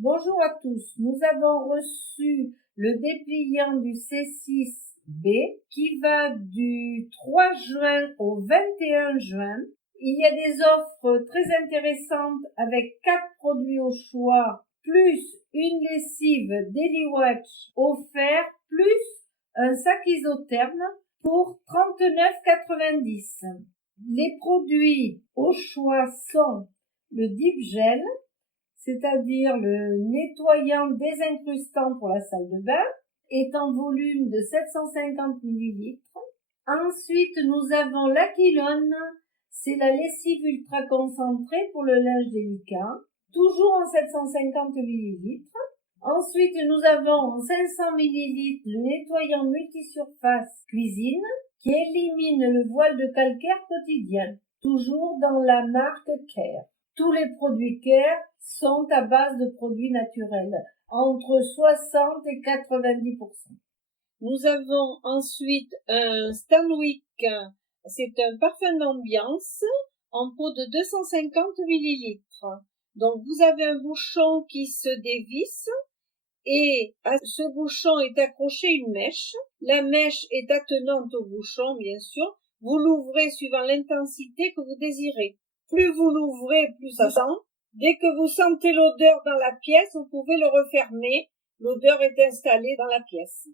Bonjour à tous. Nous avons reçu le dépliant du C6B qui va du 3 juin au 21 juin. Il y a des offres très intéressantes avec 4 produits au choix, plus une lessive Daily Watch offert, plus un sac isotherme pour 39,90. Les produits au choix sont le Deep Gel, c'est-à-dire le nettoyant désincrustant pour la salle de bain, est en volume de 750 ml. Ensuite, nous avons l'Aquilone, c'est la lessive ultra concentrée pour le linge délicat, toujours en 750 ml. Ensuite, nous avons en 500 ml le nettoyant multisurface cuisine qui élimine le voile de calcaire quotidien, toujours dans la marque Care. Tous les produits Care sont à base de produits naturels, entre 60 et 90%. Nous avons ensuite un Stanwyck, c'est un parfum d'ambiance en pot de 250 ml. Donc vous avez un bouchon qui se dévisse et à ce bouchon est accrochée une mèche. La mèche est attenante au bouchon, bien sûr. Vous l'ouvrez suivant l'intensité que vous désirez. Plus vous l'ouvrez, plus ça sent. Dès que vous sentez l'odeur dans la pièce, vous pouvez le refermer. L'odeur est installée dans la pièce.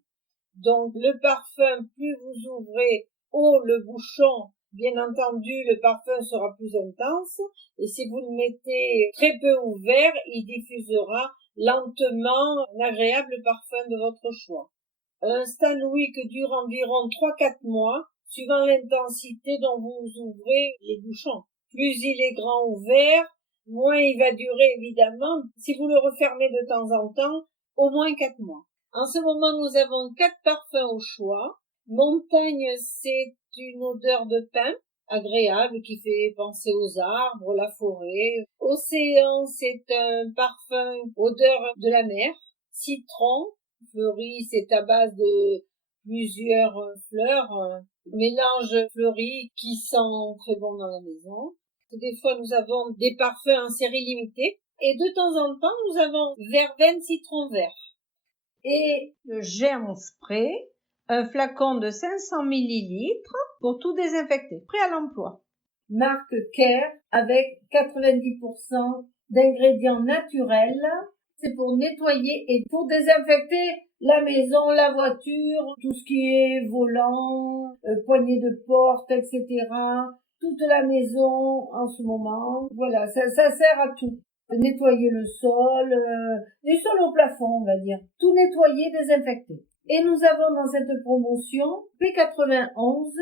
Donc le parfum, plus vous ouvrez haut le bouchon, bien entendu, le parfum sera plus intense. Et si vous le mettez très peu ouvert, il diffusera lentement un agréable parfum de votre choix. Un Stanwyck dure environ 3-4 mois, suivant l'intensité dont vous ouvrez le bouchon. Plus il est grand ouvert, moins il va durer évidemment. Si vous le refermez de temps en temps, au moins 4 mois. En ce moment, nous avons 4 parfums au choix. Montagne, c'est une odeur de pin agréable qui fait penser aux arbres, la forêt. Océan, c'est un parfum odeur de la mer. Citron, fleuri, c'est à base de plusieurs fleurs, mélange fleuri qui sent très bon dans la maison. Des fois, nous avons des parfums en série limitée. Et de temps en temps, nous avons verveine citron vert. Et le germe spray, un flacon de 500 ml pour tout désinfecter, prêt à l'emploi. Marque Care avec 90% d'ingrédients naturels. C'est pour nettoyer et pour désinfecter la maison, la voiture, tout ce qui est volant, poignée de porte, etc. Toute la maison en ce moment. Voilà, ça sert à tout. Nettoyer le sol, du sol au plafond, on va dire. Tout nettoyer, désinfecter. Et nous avons dans cette promotion P91,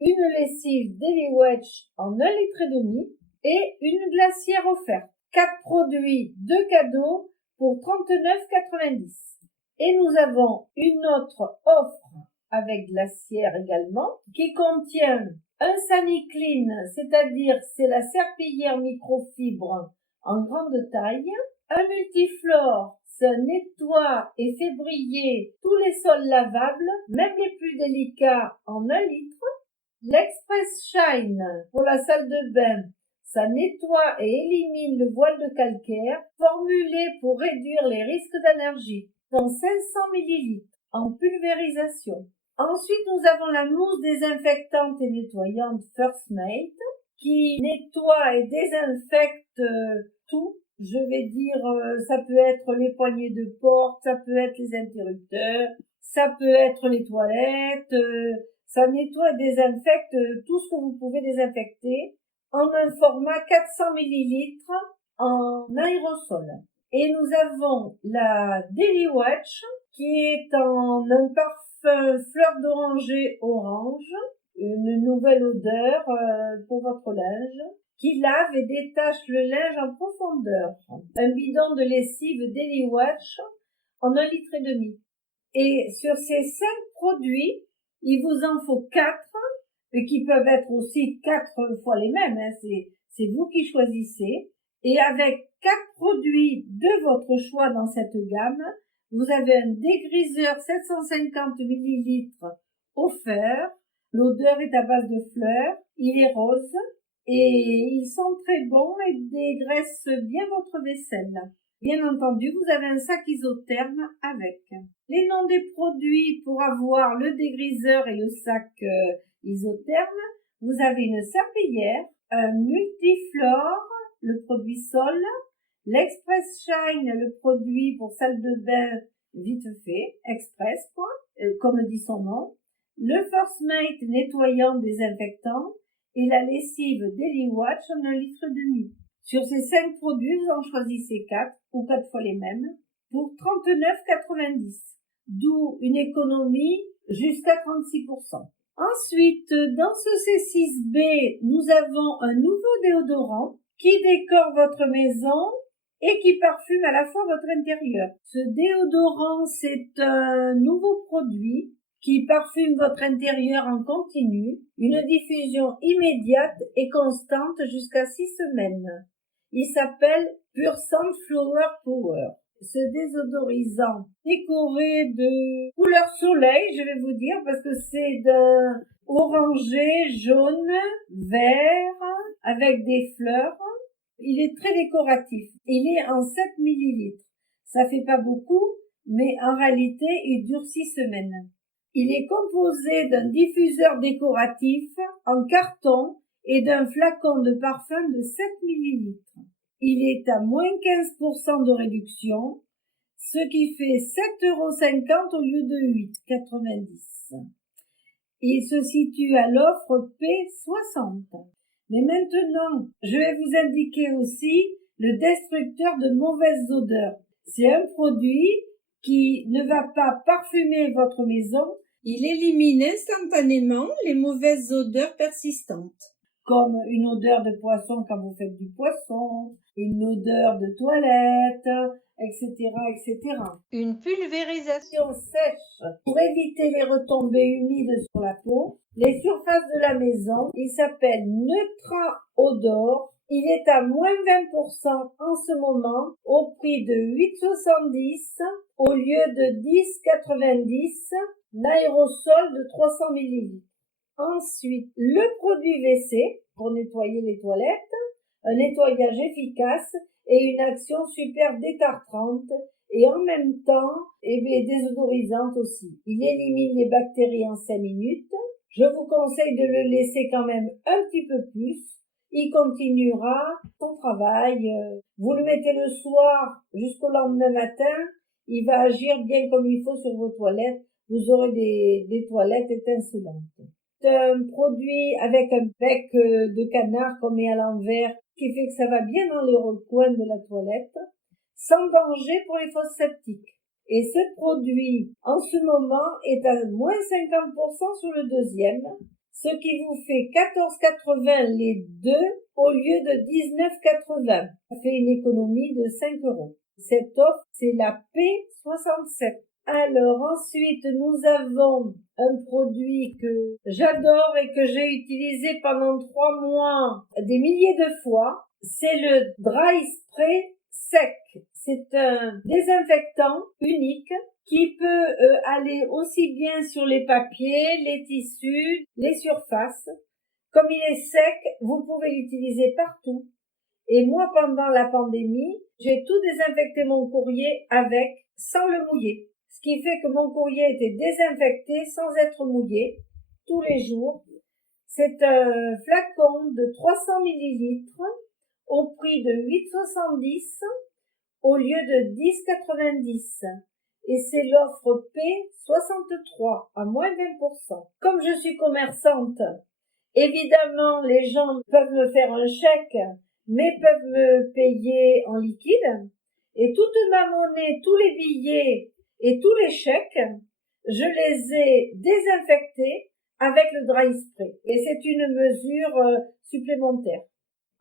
une lessive Daily Watch en 1,5 litre et une glacière offerte. 4 produits, 2 cadeaux pour 39,90. Et nous avons une autre offre avec glacière également qui contient un Saniclean, c'est-à-dire c'est la serpillière microfibre en grande taille, un multiflore, ça nettoie et fait briller tous les sols lavables, même les plus délicats en 1 litre. L'Express Shine pour la salle de bain, ça nettoie et élimine le voile de calcaire, formulé pour réduire les risques d'allergie, dans 500 ml en pulvérisation. Ensuite, nous avons la mousse désinfectante et nettoyante First Mate, qui nettoie et désinfecte tout. Je vais dire, ça peut être les poignées de porte, ça peut être les interrupteurs, ça peut être les toilettes, ça nettoie et désinfecte tout ce que vous pouvez désinfecter en un format 400 ml en aérosol. Et nous avons la Daily Watch qui est en un parfum fleur d'oranger orange, une nouvelle odeur pour votre linge, qui lave et détache le linge en profondeur. Un bidon de lessive Daily Watch en 1,5 litre. Et sur ces 5 produits, il vous en faut 4, et qui peuvent être aussi 4 fois les mêmes, hein, c'est vous qui choisissez. Et avec 4 produits de votre choix dans cette gamme, vous avez un dégriseur 750 ml offert. L'odeur est à base de fleurs, il est rose et il sent très bon et dégraisse bien votre vaisselle. Bien entendu, vous avez un sac isotherme avec. Les noms des produits pour avoir le dégriseur et le sac isotherme, vous avez une serpillière, un multiflore, le produit sol, l'Express Shine, le produit pour salle de bain vite fait, express, comme dit son nom, le First Mate nettoyant désinfectant et la lessive Daily Watch en 1,5 litre. Sur ces 5 produits, vous en choisissez 4 ou 4 fois les mêmes pour 39,90, d'où une économie jusqu'à 36%. Ensuite, dans ce C6B, nous avons un nouveau déodorant qui décore votre maison et qui parfume à la fois votre intérieur. Ce déodorant, c'est un nouveau produit qui parfume votre intérieur en continu, une diffusion immédiate et constante jusqu'à 6 semaines. Il s'appelle Pure Sunflower Power. Ce désodorisant décoré de couleur soleil, je vais vous dire, parce que c'est d'un orangé, jaune, vert, avec des fleurs. Il est très décoratif. Il est en 7 millilitres. Ça fait pas beaucoup, mais en réalité, il dure 6 semaines. Il est composé d'un diffuseur décoratif en carton et d'un flacon de parfum de 7 millilitres. Il est à moins 15% de réduction, ce qui fait 7,50 € au lieu de 8,90 €. Il se situe à l'offre P60. Mais maintenant, je vais vous indiquer aussi le destructeur de mauvaises odeurs. C'est un produit qui ne va pas parfumer votre maison. Il élimine instantanément les mauvaises odeurs persistantes, comme une odeur de poisson quand vous faites du poisson, une odeur de toilette, etc., etc. Une pulvérisation sèche pour éviter les retombées humides sur la peau. Les surfaces de la maison, il s'appelle Neutra Odor. Il est à moins 20% en ce moment au prix de 8,70 € au lieu de 10,90 €, l'aérosol de 300 ml. Ensuite, le produit WC pour nettoyer les toilettes, un nettoyage efficace et une action super détartrante et en même temps désodorisante aussi. Il élimine les bactéries en 5 minutes. Je vous conseille de le laisser quand même un petit peu plus. Il continuera son travail. Vous le mettez le soir jusqu'au lendemain matin. Il va agir bien comme il faut sur vos toilettes. Vous aurez des toilettes étincelantes. C'est un produit avec un bec de canard qu'on met à l'envers, qui fait que ça va bien dans les recoins de la toilette, sans danger pour les fosses septiques. Et ce produit, en ce moment, est à moins 50% sur le deuxième, ce qui vous fait 14,80 € les deux au lieu de 19,80 €. Ça fait une économie de 5 €. Cette offre, c'est la P67. Alors ensuite, nous avons un produit que j'adore et que j'ai utilisé pendant 3 mois des milliers de fois. C'est le Dry Spray Sec. C'est un désinfectant unique qui peut aller aussi bien sur les papiers, les tissus, les surfaces. Comme il est sec, vous pouvez l'utiliser partout. Et moi, pendant la pandémie, j'ai tout désinfecté mon courrier avec, sans le mouiller. Ce qui fait que mon courrier était désinfecté sans être mouillé tous les jours. C'est un flacon de 300 millilitres au prix de 8,70 € au lieu de 10,90 €. Et c'est l'offre P63 à moins 20%. Comme je suis commerçante, évidemment, les gens peuvent me faire un chèque, mais peuvent me payer en liquide. Et toute ma monnaie, tous les billets et tous les chèques, je les ai désinfectés avec le dry spray. Et c'est une mesure supplémentaire.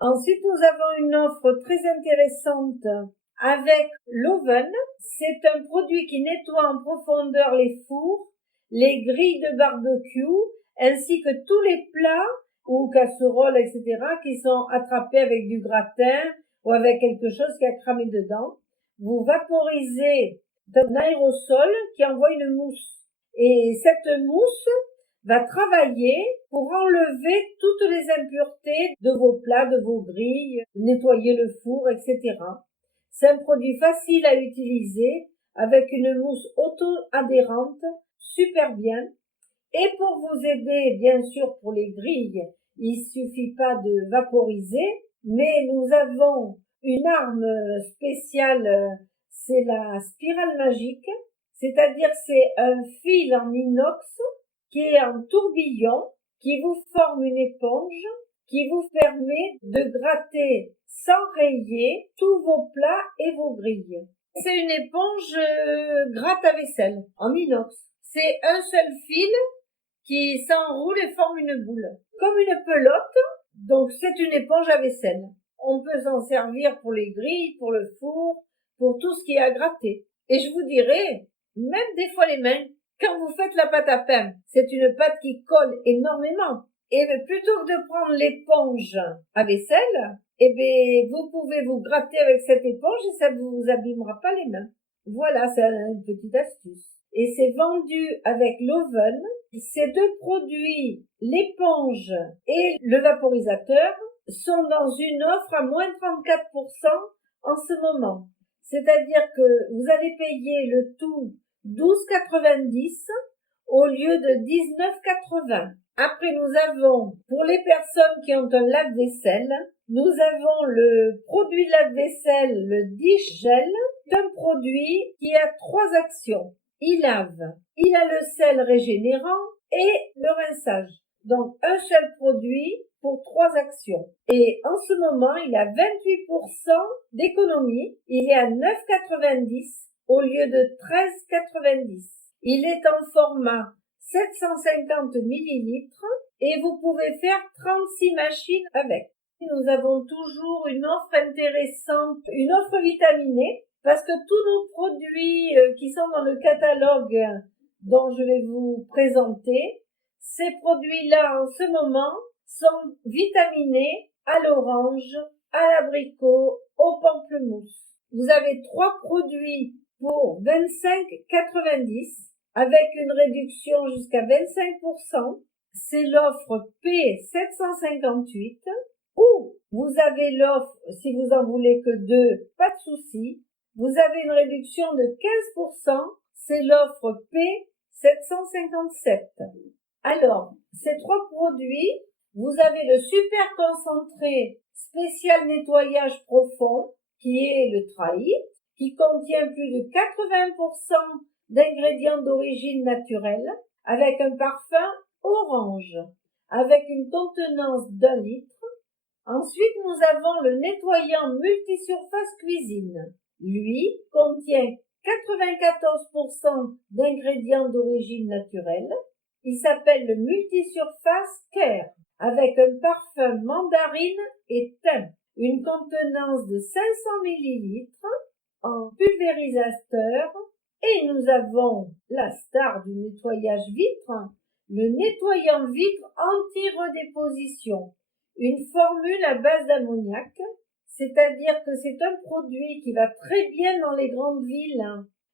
Ensuite, nous avons une offre très intéressante avec l'Oven. C'est un produit qui nettoie en profondeur les fours, les grilles de barbecue, ainsi que tous les plats ou casseroles, etc., qui sont attrapés avec du gratin ou avec quelque chose qui a cramé dedans. Vous vaporisez d'un aérosol qui envoie une mousse. Et cette mousse va travailler pour enlever toutes les impuretés de vos plats, de vos grilles, nettoyer le four, etc. C'est un produit facile à utiliser avec une mousse auto-adhérente, super bien. Et pour vous aider, bien sûr, pour les grilles, il suffit pas de vaporiser, mais nous avons une arme spéciale, c'est la spirale magique, c'est-à-dire c'est un fil en inox qui est en tourbillon, qui vous forme une éponge, qui vous permet de gratter sans rayer tous vos plats et vos grilles. C'est une éponge gratte à vaisselle en inox. C'est un seul fil qui s'enroule et forme une boule, comme une pelote. Donc c'est une éponge à vaisselle. On peut s'en servir pour les grilles, pour le four, pour tout ce qui est à gratter. Et je vous dirais, même des fois les mains, quand vous faites la pâte à pain, c'est une pâte qui colle énormément. Et plutôt que de prendre l'éponge à vaisselle, vous pouvez vous gratter avec cette éponge et ça ne vous abîmera pas les mains. Voilà, c'est une petite astuce. Et c'est vendu avec l'oven. Ces deux produits, l'éponge et le vaporisateur, sont dans une offre à moins 34% en ce moment. C'est-à-dire que vous allez payer le tout 12,90 au lieu de 19,80. Après, nous avons, pour les personnes qui ont un lave-vaisselle, nous avons le produit lave-vaisselle, le Dish Gel, un produit qui a 3 actions. Il lave, il a le sel régénérant et le rinçage. Donc, un seul produit pour 3 actions. Et en ce moment, il a 28% d'économie. Il est à 9,90 au lieu de 13,90. Il est en format 750 millilitres et vous pouvez faire 36 machines avec. Nous avons toujours une offre intéressante, une offre vitaminée, parce que tous nos produits qui sont dans le catalogue dont je vais vous présenter, ces produits-là en ce moment sont vitaminés à l'orange, à l'abricot, au pamplemousse. Vous avez 3 produits pour 25,90 avec une réduction jusqu'à 25%. C'est l'offre P758 ou vous avez l'offre, si vous en voulez que 2, pas de souci. Vous avez une réduction de 15%, c'est l'offre P757. Alors, ces 3 produits, vous avez le super concentré spécial nettoyage profond, qui est le Traït, qui contient plus de 80% d'ingrédients d'origine naturelle, avec un parfum orange, avec une contenance d'1 litre. Ensuite, nous avons le nettoyant multisurface cuisine. Lui contient 94% d'ingrédients d'origine naturelle. Il s'appelle le multisurface Care, avec un parfum mandarine et thym. Une contenance de 500 ml en pulvérisateur. Et nous avons la star du nettoyage vitre, le nettoyant vitre anti-redéposition. Une formule à base d'ammoniac, c'est-à-dire que c'est un produit qui va très bien dans les grandes villes.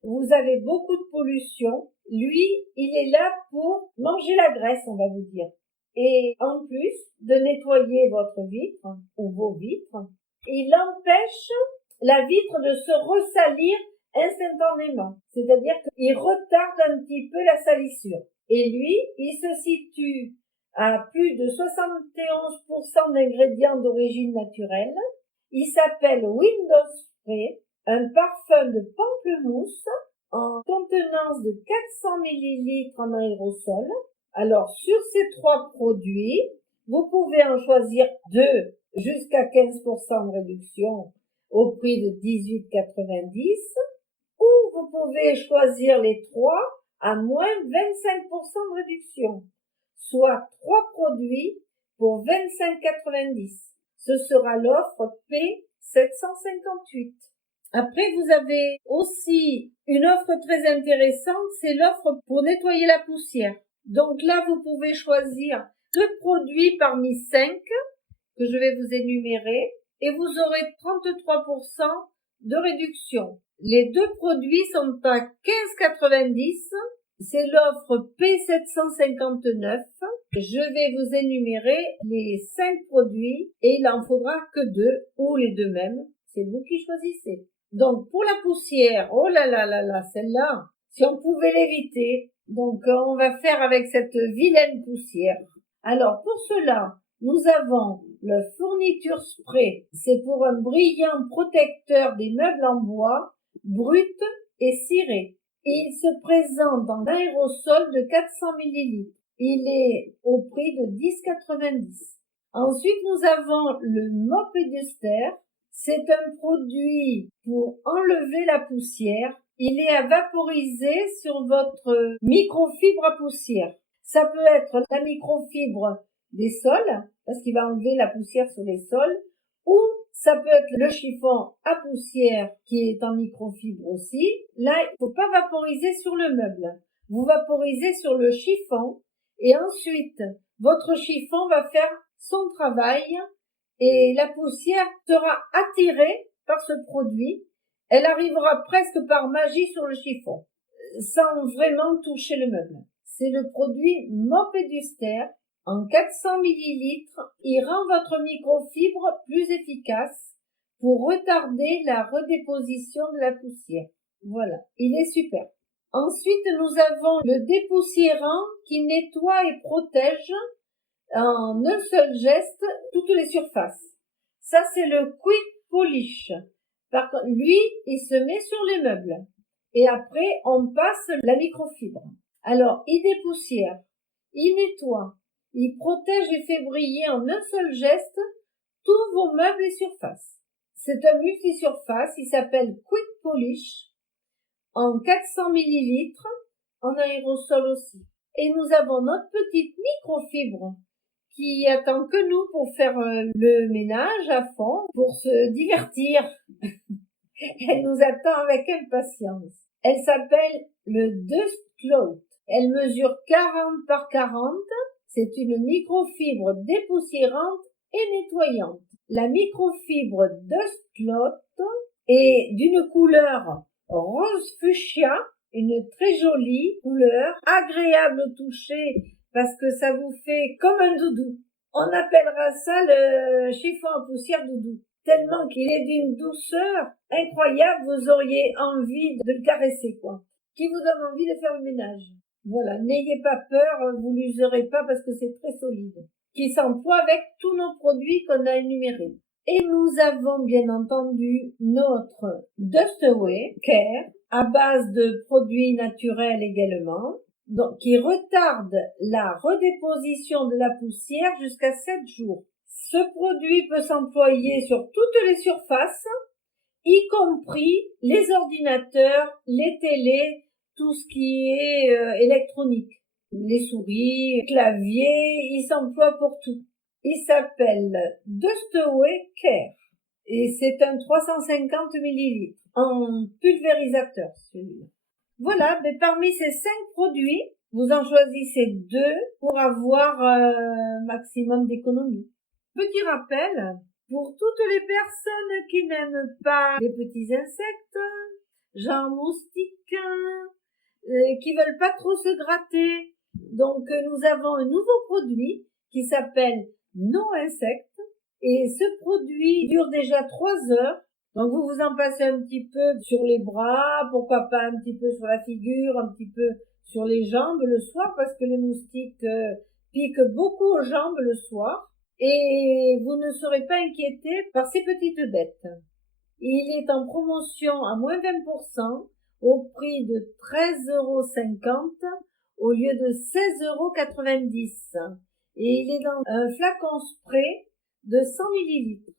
Vous avez beaucoup de pollution. Lui, il est là pour manger la graisse, on va vous dire. Et en plus de nettoyer votre vitre ou vos vitres, il empêche la vitre de se ressalir instantanément. C'est-à-dire qu'il retarde un petit peu la salissure. Et lui, il se situe à plus de 71% d'ingrédients d'origine naturelle. Il s'appelle Windows Spray, un parfum de pamplemousse en contenance de 400 ml en aérosol. Alors, sur ces 3 produits, vous pouvez en choisir 2 jusqu'à 15% de réduction au prix de 18,90 ou vous pouvez choisir les 3 à moins 25% de réduction, soit 3 produits pour 25,90. Ce sera l'offre P758. Après, vous avez aussi une offre très intéressante, c'est l'offre pour nettoyer la poussière. Donc là, vous pouvez choisir 2 produits parmi 5 que je vais vous énumérer et vous aurez 33% de réduction. Les 2 produits sont à 15,90. C'est l'offre P759. Je vais vous énumérer les 5 produits et il en faudra que 2 ou les 2 mêmes. C'est vous qui choisissez. Donc, pour la poussière, oh là là là là, celle-là, si on pouvait l'éviter, donc on va faire avec cette vilaine poussière. Alors, pour cela, nous avons le fourniture spray. C'est pour un brillant protecteur des meubles en bois, brut et ciré. Il se présente en aérosol de 400 ml. Il est au prix de 10,90. Ensuite, nous avons le mop Duster. C'est un produit pour enlever la poussière. Il est à vaporiser sur votre microfibre à poussière. Ça peut être la microfibre des sols, parce qu'il va enlever la poussière sur les sols, ou ça peut être le chiffon à poussière qui est en microfibre aussi. Là, il faut pas vaporiser sur le meuble. Vous vaporisez sur le chiffon et ensuite, votre chiffon va faire son travail et la poussière sera attirée par ce produit. Elle arrivera presque par magie sur le chiffon, sans vraiment toucher le meuble. C'est le produit Mop Duster. En 400 ml, il rend votre microfibre plus efficace pour retarder la redéposition de la poussière. Voilà, il est super. Ensuite, nous avons le dépoussiérant qui nettoie et protège en un seul geste toutes les surfaces. Ça, c'est le Quick Polish. Par contre, lui, il se met sur les meubles. Et après, on passe la microfibre. Alors, il dépoussière, il nettoie, il protège et fait briller en un seul geste tous vos meubles et surfaces. C'est un multisurface, il s'appelle Quick Polish, en 400 ml, en aérosol aussi. Et nous avons notre petite microfibre qui attend que nous pour faire le ménage à fond, pour se divertir. Elle nous attend avec impatience. Elle s'appelle le Dust Cloth. Elle mesure 40 par 40. C'est une microfibre dépoussiérante et nettoyante. La microfibre Dust Cloth est d'une couleur rose fuchsia, une très jolie couleur, agréable au toucher parce que ça vous fait comme un doudou. On appellera ça le chiffon à poussière doudou. Tellement qu'il est d'une douceur incroyable, vous auriez envie de le caresser, quoi. Qui vous donne envie de faire le ménage. Voilà, n'ayez pas peur, vous l'userez pas parce que c'est très solide. Qui s'emploie avec tous nos produits qu'on a énumérés. Et nous avons bien entendu notre Dustaway Care à base de produits naturels également, donc qui retarde la redéposition de la poussière jusqu'à 7 jours. Ce produit peut s'employer sur toutes les surfaces, y compris les ordinateurs, les télés, tout ce qui est électronique. Les souris, les claviers, il s'emploie pour tout. Il s'appelle Dustaway Care et c'est un 350 ml en pulvérisateur celui-là. Voilà, mais parmi ces 5 produits, vous en choisissez 2 pour avoir un maximum d'économie. Petit rappel, pour toutes les personnes qui n'aiment pas les petits insectes, genre moustiques, qui veulent pas trop se gratter, donc nous avons un nouveau produit qui s'appelle No Insect et ce produit dure déjà 3 heures. Donc vous vous en passez un petit peu sur les bras, pourquoi pas un petit peu sur la figure, un petit peu sur les jambes le soir parce que les moustiques piquent beaucoup aux jambes le soir. Et vous ne serez pas inquiété par ces petites bêtes. Il est en promotion à moins 20% au prix de 13,50 € au lieu de 16,90 €. Et il est dans un flacon spray de 100 ml.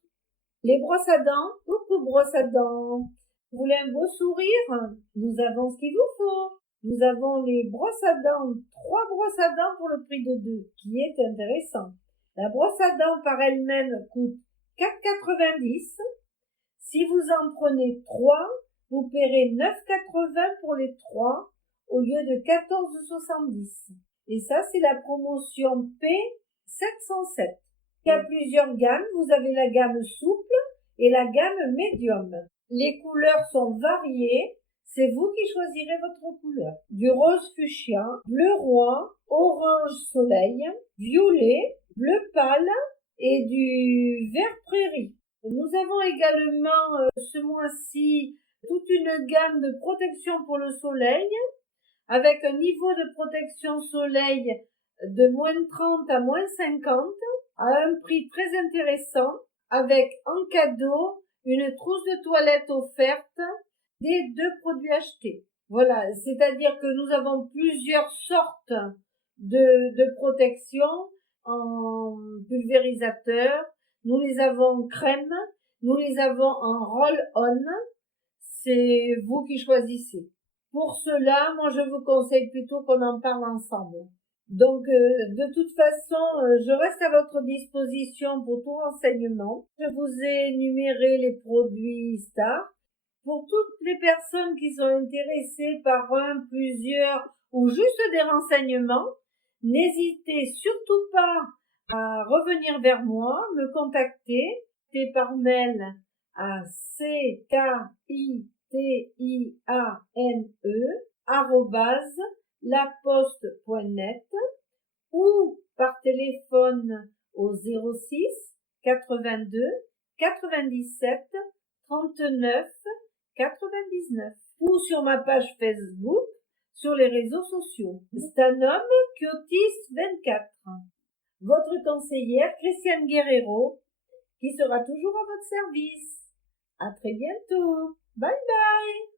Les brosses à dents, coucou brosses à dents. Vous voulez un beau sourire? Nous avons ce qu'il vous faut. Nous avons les brosses à dents, 3 brosses à dents pour le prix de 2, qui est intéressant. La brosse à dents par elle-même coûte 4,90 €. Si vous en prenez 3, vous paierez 9,80 € pour les 3 au lieu de 14,70 €. Et ça, c'est la promotion P707. Il y a plusieurs gammes. Vous avez la gamme souple et la gamme médium. Les couleurs sont variées. C'est vous qui choisirez votre couleur. Du rose fuchsia, bleu roi, orange soleil, violet, bleu pâle et du vert prairie. Nous avons également ce mois-ci toute une gamme de protection pour le soleil, avec un niveau de protection soleil de -30 à -50, à un prix très intéressant, avec en cadeau une trousse de toilette offerte des 2 produits achetés. Voilà, c'est-à-dire que nous avons plusieurs sortes de protection en pulvérisateur, nous les avons en crème, nous les avons en roll-on, c'est vous qui choisissez. Pour cela, moi je vous conseille plutôt qu'on en parle ensemble. Donc de toute façon, je reste à votre disposition pour tout renseignement. Je vous ai énuméré les produits stars. Pour toutes les personnes qui sont intéressées par un, plusieurs ou juste des renseignements, n'hésitez surtout pas à revenir vers moi, me contacter par mail à ckitiane@laposte.net ou par téléphone au 06 82 97 39 99 ou sur ma page Facebook, sur les réseaux sociaux. Stanum Kyotis 24. Votre conseillère Christiane Guerrero, qui sera toujours à votre service. À très bientôt. Bye bye.